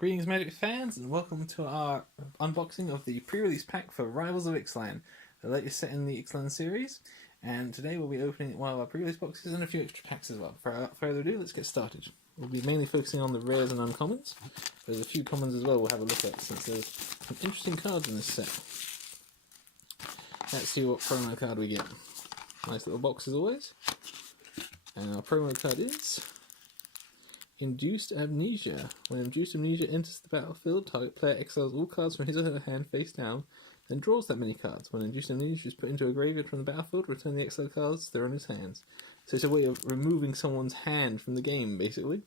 Greetings, Magic fans, and welcome to our unboxing of the pre-release pack for Rivals of Ixalan, the latest set in the Ixalan series. And today we'll be opening one of our pre-release boxes and a few extra packs as well. Without further ado, let's get started. We'll be mainly focusing on the rares and uncommons. There's a few commons as well we'll have a look at, since there's some interesting cards in this set. Let's see what promo card we get. Nice little box as always. And our promo card is Induced Amnesia. When Induced Amnesia enters the battlefield, target player exiles all cards from his or her hand face down, then draws that many cards. When Induced Amnesia is put into a graveyard from the battlefield, return the exiled cards that are on his hands. So it's a way of removing someone's hand from the game, basically,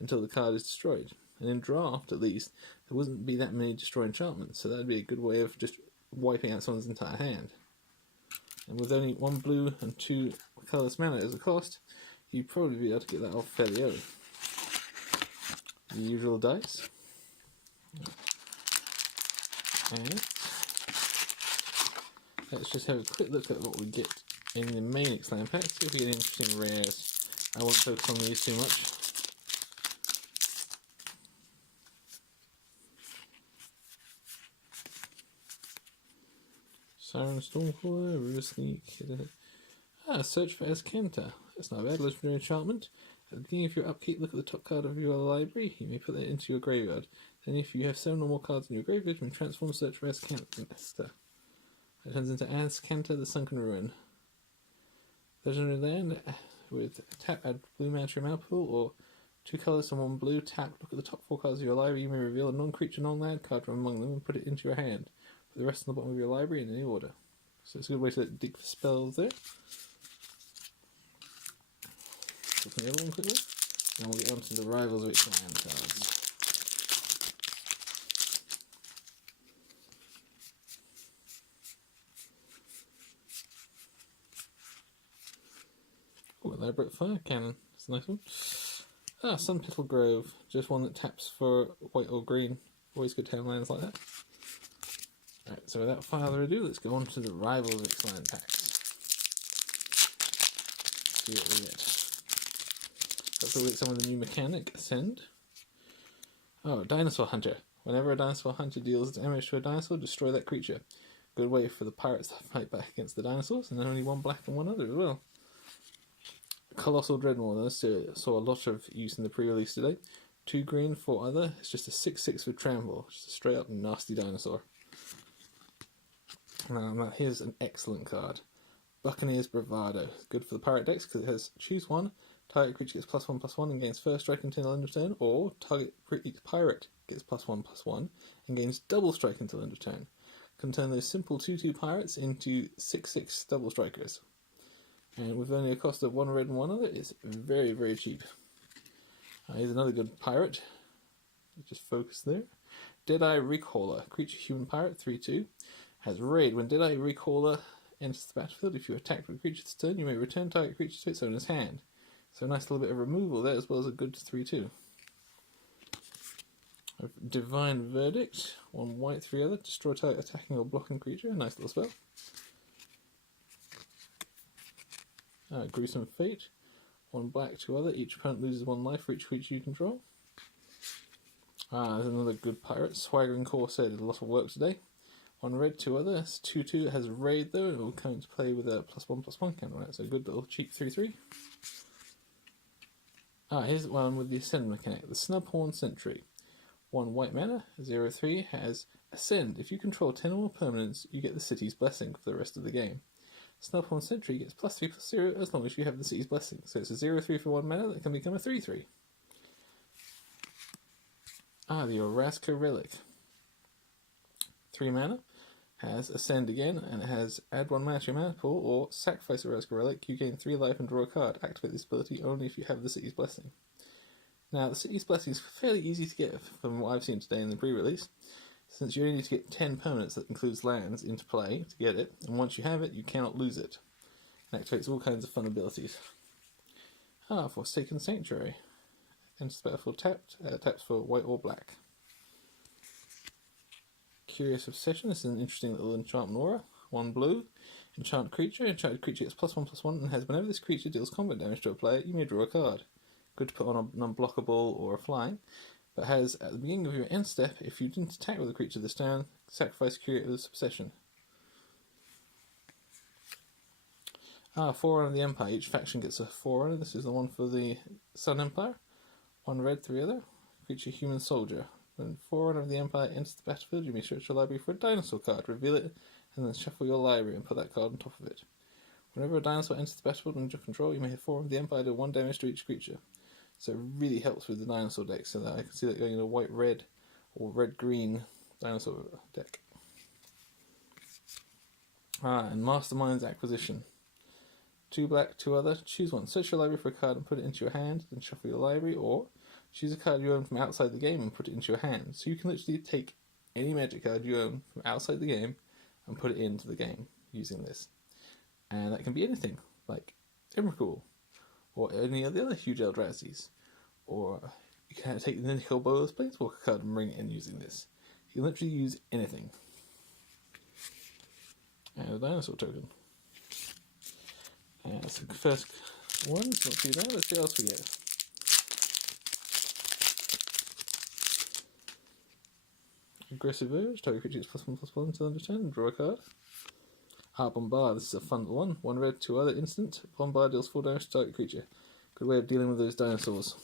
until the card is destroyed. And in draft, at least, there wouldn't be that many destroy enchantments, so that'd be a good way of just wiping out someone's entire hand. And with only 1 blue and 2 colourless mana as a cost, you'd probably be able to get that off fairly early. The usual dice, and let's just have a quick look at what we get in the main Ixalan pack, see if we get interesting rares. I won't focus on these too much. Siren Stormcaller, River Sneak, Search for Azcanta. That's not a bad legendary enchantment. At the beginning of your upkeep, look at the top card of your library. You may put that into your graveyard. Then if you have 7 or more cards in your graveyard, you can transform Search for Azcanta. It turns into Azcanta the Sunken Ruin. Legendary land with tap, add blue mana to your mana pool, or 2 colours and 1 blue, tap, look at the top 4 cards of your library. You may reveal a non-creature, non-land card from among them and put it into your hand. Put the rest on the bottom of your library in any order. So it's a good way to dig for spells there. Look at the other one quickly, and we'll get on to the Rivals of Ixalan cards. Oh, Elaborate Fire Cannon, that's a nice one. Sun Petal Grove, just one that taps for white or green. Always good to have lands like that. Alright, so without further ado, let's go on to the Rivals of Ixalan packs. See what we get. Let's look at some of the new mechanic, Ascend. Oh, Dinosaur Hunter. Whenever a Dinosaur Hunter deals damage to a dinosaur, destroy that creature. Good way for the pirates to fight back against the dinosaurs, and then only 1 black and 1 other as well. Colossal Dreadmaw. This saw a lot of use in the pre-release today. 2 green, 4 other. It's just a 6/6 with Trample. Just a straight up nasty dinosaur. Now here's an excellent card. Buccaneer's Bravado. Good for the pirate decks because it has choose 1. Target creature gets +1/+1 and gains first strike until end of turn, or target pirate gets +1/+1 and gains double strike until end of turn. Can turn those simple 2/2 pirates into 6/6 double strikers. And with only a cost of 1 red and 1 other, it's very, very cheap. Here's another good pirate. Just focus there. Deadeye Recaller. Creature human pirate, 3/2. Has raid. When Deadeye Recaller enters the battlefield, if you attack with a creature this turn, you may return target creature to its owner's hand. So a nice little bit of removal there, as well as a good 3/2. Divine Verdict, 1 white, 3 other, destroy target attacking or blocking creature, a nice little spell. Gruesome Fate, 1 black, 2 other, each opponent loses 1 life for each creature you control. There's another good pirate, Swaggering Corsair, did a lot of work today. 1 red, 2 other, it's 2/2, it has raid though, it will come into play with a +1/+1 counter, right? So a good little cheap 3/3. Here's one with the Ascend mechanic, the Snubhorn Sentry. 1 white mana, 0/3, has Ascend. If you control 10 or more permanents, you get the City's Blessing for the rest of the game. Snubhorn Sentry gets +3/+0 as long as you have the City's Blessing. So it's a 0/3 for 1 mana that can become a 3/3. The Oraska Relic. 3 mana, has Ascend again, and it has add 1 mana to your mana pool, or sacrifice a Oraska Relic, you gain 3 life and draw a card. Activate this ability only if you have the City's Blessing. Now, the City's Blessing is fairly easy to get from what I've seen today in the pre-release, since you only need to get 10 permanents that includes lands into play to get it, and once you have it, you cannot lose it. It activates all kinds of fun abilities. Forsaken Sanctuary. Enters the battlefield tapped, taps for white or black. Curious Obsession, this is an interesting little enchantment aura. 1 blue, enchant creature. Enchanted creature gets +1/+1 and has whenever this creature deals combat damage to a player, you may draw a card. Good to put on an unblockable or a flying. but has, at the beginning of your end step, if you didn't attack with a creature this turn, sacrifice Curator's Obsession. Forerunner of the Empire. Each faction gets a Forerunner. This is the one for the Sun Empire. 1 red, 3 other. Creature Human Soldier. When Forerunner of the Empire enters the battlefield, you may search your library for a dinosaur card, reveal it, and then shuffle your library and put that card on top of it. Whenever a dinosaur enters the battlefield under your control, you may have Forerunner of the Empire do 1 damage to each creature. So it really helps with the dinosaur deck, so that I can see that going in a white-red or red-green dinosaur deck. And Mastermind's Acquisition. 2 black, 2 other. Choose one. Search your library for a card and put it into your hand, then shuffle your library, or choose a card you own from outside the game and put it into your hand. So you can literally take any Magic card you own from outside the game and put it into the game using this. And that can be anything, like Emrakul, or any of the other huge Eldrazi's. Or you can take the Nicol Bolas Planeswalker card and bring it in using this. You can literally use anything. And a dinosaur token. So the first one's not too bad. Let's see what else we get. Aggressive Urge. Target creature gets +1/+1 until end of turn. Draw a card. Bombard. This is a fun one. 1 red, 2 other. Instant. Bombard deals 4 damage to target creature. Good way of dealing with those dinosaurs.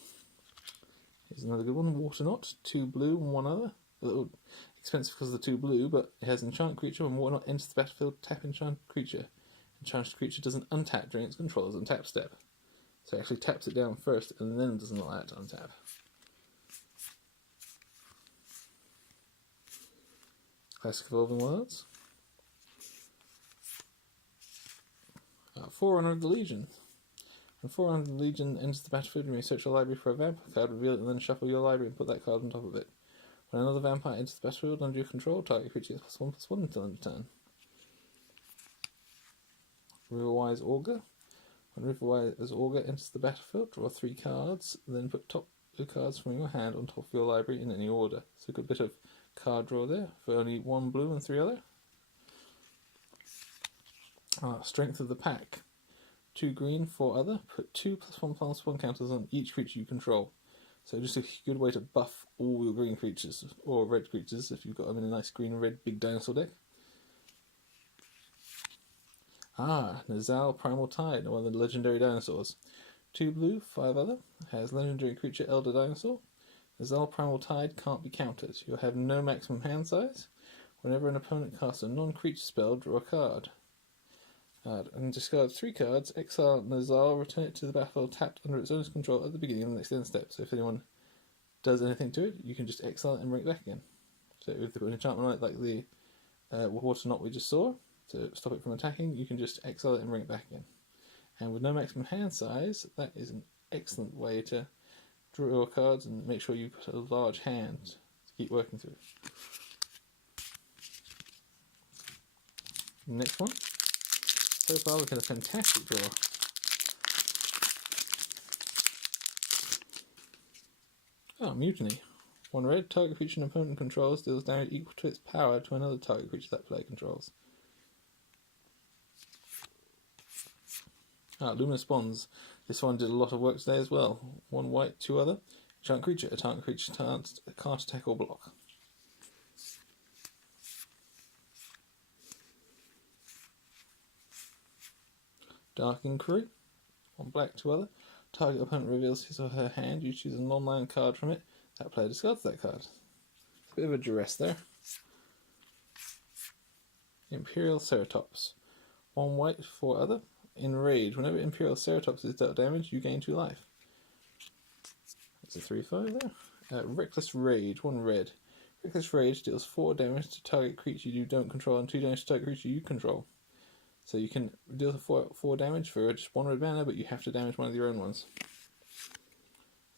Here's another good one. Waterknot. 2 blue and 1 other. A little expensive because of the 2 blue, but it has enchant creature. When Waterknot enters the battlefield, tap enchant creature. Enchanted creature doesn't untap during its control's untap step. So it actually taps it down first and then doesn't allow it to untap. Classic Evolving Worlds. Forerunner of the Legion. When Forerunner of the Legion enters the battlefield, you may search your library for a vampire card, reveal it, and then shuffle your library and put that card on top of it. When another vampire enters the battlefield under your control, target creature gets +1/+1 until end of turn. Riverwise Augur. When Riverwise Augur enters the battlefield, draw 3 cards, then put top 2 cards from your hand on top of your library in any order. So a good bit of card draw there for only 1 blue and 3 other. Strength of the Pack. 2 green, 4 other. Put 2 +1/+1 counters on each creature you control. So just a good way to buff all your green creatures, or red creatures if you've got them in a nice green and red big dinosaur deck. Nazal Primal Tide, one of the legendary dinosaurs. 2 blue, 5 other. Has legendary creature Elder Dinosaur. Nazal Primal Tide can't be countered. You'll have no maximum hand size. Whenever an opponent casts a non-creature spell, draw a card. And discard 3 cards. Exile Nazal, return it to the battlefield tapped under its owner's control at the beginning of the next end step. So if anyone does anything to it, you can just exile it and bring it back again. So if they've got an enchantment like the Waterknot we just saw, to stop it from attacking, you can just exile it and bring it back in. And with no maximum hand size, that is an excellent way to draw cards and make sure you put a large hand to keep working through. Next one. So far we've had a fantastic draw. Mutiny. 1 red, target creature an opponent controls deals damage equal to its power to another target creature that player controls. Luminous Bonds. This one did a lot of work today as well. 1 white, 2 other. Enchant creature. A target creature can't attack or block. Dark Inquiry. 1 black, 2 other. Target opponent reveals his or her hand. You choose a non-land card from it. That player discards that card. It's a bit of a duress there. Imperial Ceratops. 1 white, 4 other. Enrage. Whenever Imperial Ceratops is dealt damage, you gain 2 life. That's a 3/5 there. Reckless Rage. 1 red. Reckless Rage deals 4 damage to target creature you don't control and 2 damage to target creature you control. So you can deal 4 damage for just 1 red mana, but you have to damage one of your own ones.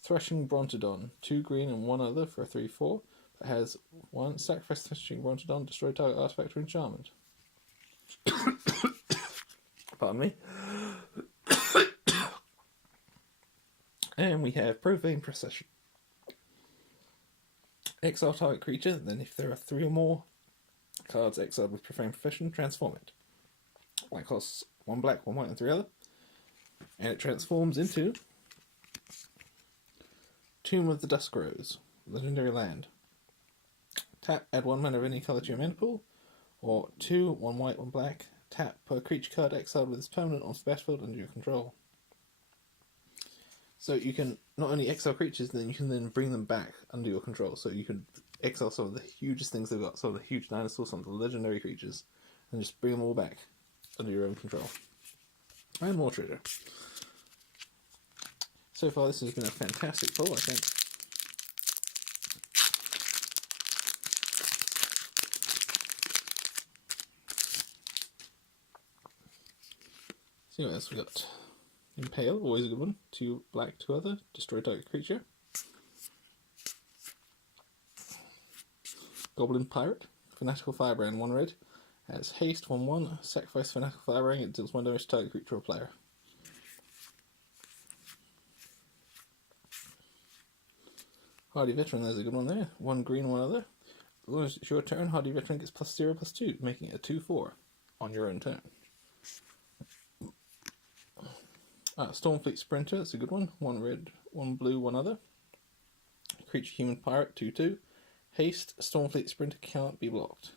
Threshing Brontodon. 2 green and 1 other for a 3/4. That has 1 sacrifice Threshing Brontodon, destroy target artifact or enchantment. Pardon me. And we have Profane Procession. Exile target creature, then if there are 3 or more cards exiled with Profane Procession, transform it. That costs 1 black, 1 white, and 3 other. And it transforms into Tomb of the Dusk Rose. legendary land. Tap, add 1 mana of any colour to your mana pool, or 2, 1 white, 1 black. Tap, put a creature card exiled with its permanent onto the battlefield under your control. So you can not only exile creatures, then you can then bring them back under your control. So you can exile some of the hugest things they've got, some of the huge dinosaurs, some of the legendary creatures, and just bring them all back under your own control. And more treasure. So far this has been a fantastic pull, I think. See what else we got. Impale, always a good one. 2 black, 2 other. Destroy target creature. Goblin Pirate. Fanatical Firebrand, 1 red. Has haste, 1/1. Sacrifice Fanatical Firebrand. It deals 1 damage to target creature or player. Hardy Veteran, there's a good one there. 1 green, 1 other. As long as it's your turn, Hardy Veteran gets +0/+2, making it a 2/4 on your own turn. Stormfleet Sprinter, that's a good one. 1 red, 1 blue, 1 other. Creature Human Pirate, 2/2. Haste, Stormfleet Sprinter cannot be blocked.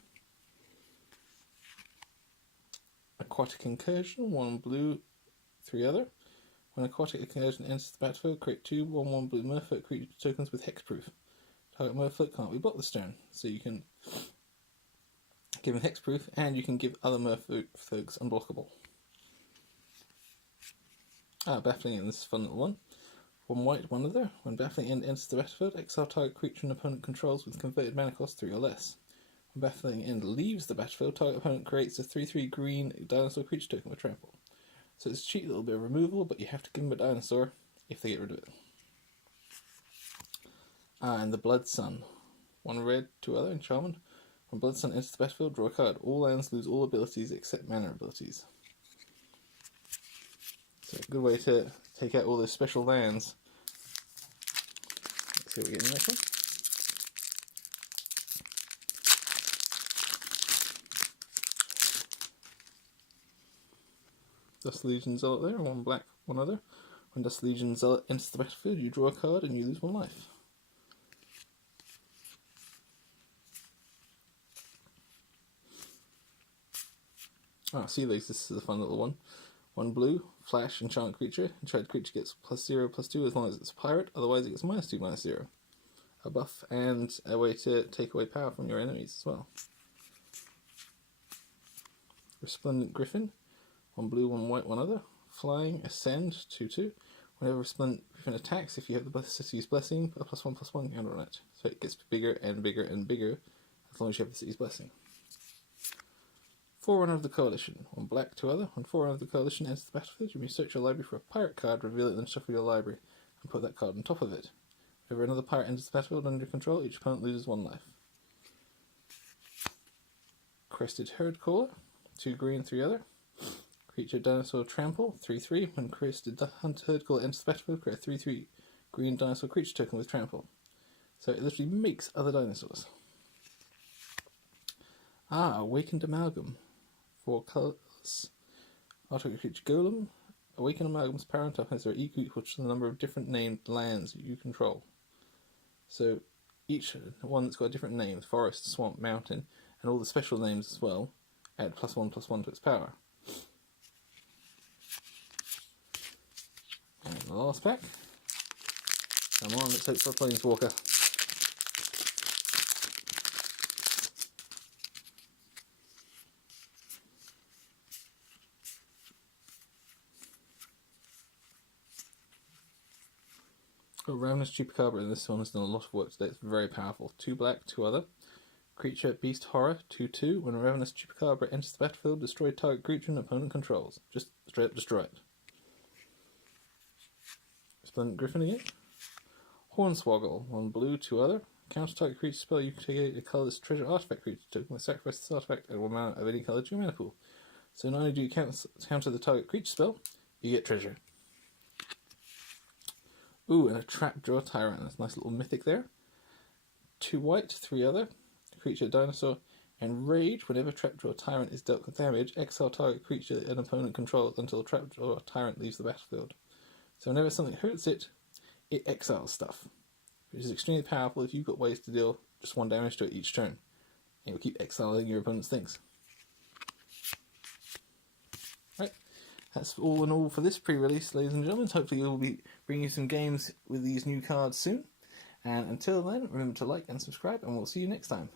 Aquatic Incursion, 1 blue, 3 other. When Aquatic Incursion enters the battlefield, create 2 1/1 blue merfolk creature tokens with hexproof. Target merfolk can't be blocked this turn, so you can give them hexproof, and you can give other merfolks unblockable. Baffling End, this is a fun little one. 1 white, 1 other. When Baffling End enters the battlefield, exile target creature an opponent controls with converted mana cost 3 or less. When Baffling End leaves the battlefield, target opponent creates a 3/3 green dinosaur creature token with trample. So it's a cheap little bit of removal, but you have to give them a dinosaur if they get rid of it. And the Blood Sun. 1 red, 2 other, enchantment. When Blood Sun enters the battlefield, draw a card. All lands lose all abilities except mana abilities. So a good way to take out all those special lands. Let's see what we get in the next one. Dust Legion Zealot there, 1 black, 1 other. When Dust Legion Zealot enters the battlefield, you draw a card and you lose 1 life. Sea Lace, this is a fun little one. 1 blue, flash, enchant creature. Enchanted creature gets +0/+2 as long as it's a pirate, otherwise it gets -2/-0. A buff and a way to take away power from your enemies as well. Resplendent Griffin. 1 blue, 1 white, 1 other. Flying, Ascend, 2/2. Whenever Resplendent Griffin attacks, if you have the City's Blessing, a +1/+1 counter on it. So it gets bigger and bigger and bigger as long as you have the City's Blessing. Forerunner of the Coalition. 1 black, 2 other. When Forerunner of the Coalition enters the battlefield, you may search your library for a pirate card, reveal it, then shuffle your library, and put that card on top of it. Whenever another pirate enters the battlefield under your control, each opponent loses 1 life. Crested Herdcaller. 2 green, 3 other. Creature Dinosaur Trample, 3/3. When Crested Herdcaller enters the battlefield, create a 3/3 green dinosaur creature token with Trample. So it literally makes other dinosaurs. Awakened Amalgam. 4 colours. Artifact creature Golem. Awakened Amalgam's power and toughness are equal to the number of different named lands you control. So each one that's got a different name, forest, swamp, mountain, and all the special names as well, add +1/+1 to its power. And the last pack. Come on, let's hope for a Planeswalker. Ravenous Chupacabra, and this one has done a lot of work today. It's very powerful. 2 black, 2 other. Creature Beast Horror, 2/2. When a Ravenous Chupacabra enters the battlefield, destroy target creature and opponent controls. Just straight up destroy it. Resplendent Griffin again. Hornswoggle, 1 blue, 2 other. Counter target creature spell, you can take a colourless treasure artifact creature token with sacrifice this artifact and 1 mana of any colour to your mana pool. So not only do you counter the target creature spell, you get treasure. And a Trapjaw Tyrant. That's a nice little mythic there. 2 white, 3 other. Creature Dinosaur. And Rage. Whenever Trapjaw Tyrant is dealt with damage, exile target creature an opponent controls until Trapjaw Tyrant leaves the battlefield. So whenever something hurts it, it exiles stuff. which is extremely powerful if you've got ways to deal just 1 damage to it each turn. It will keep exiling your opponent's things. Right, that's all in all for this pre-release, ladies and gentlemen. Hopefully we'll be bringing you some games with these new cards soon. And until then, remember to like and subscribe, and we'll see you next time.